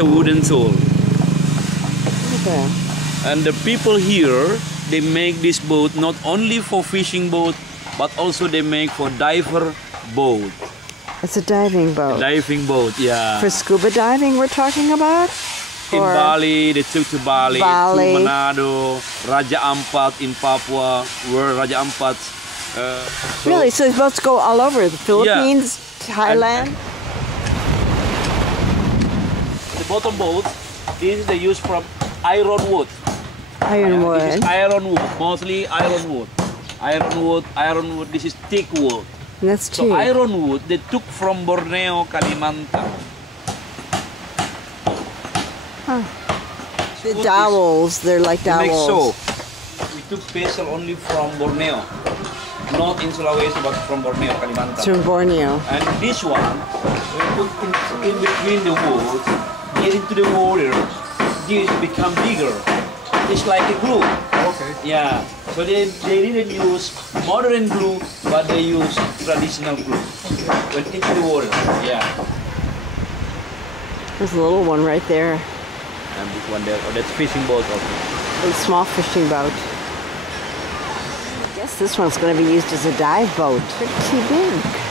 a wooden tool. Okay. And the people here, they make this boat not only for fishing boat, but also they make for diver boat. It's a diving boat. Diving boat, yeah. For scuba diving we're talking about? In Bali, they took to Bali, to Manado, Raja Ampat in Papua, where Raja Ampat. Really? So these boats go all over the Philippines, Thailand? The bottom boat, this is the use from iron wood. Ironwood. This is iron wood, mostly iron wood. Iron wood, this is teak wood. That's So Teak. iron wood, they took from Borneo, Kalimantan. Huh. The dowels, they're like dowels. Make so. We took vessel only from Borneo. Not in Sulawesi, but from Borneo, Kalimantan. From Borneo. And this one, we put in between the wood, get into the water, this become bigger. It's like a glue. Okay. Yeah. So they didn't use modern glue, but they use traditional glue. Went into the water. Yeah. There's a little one right there. And this one there, oh, that's fishing boat also. A small fishing boat. I guess this one's going to be used as a dive boat. Pretty big.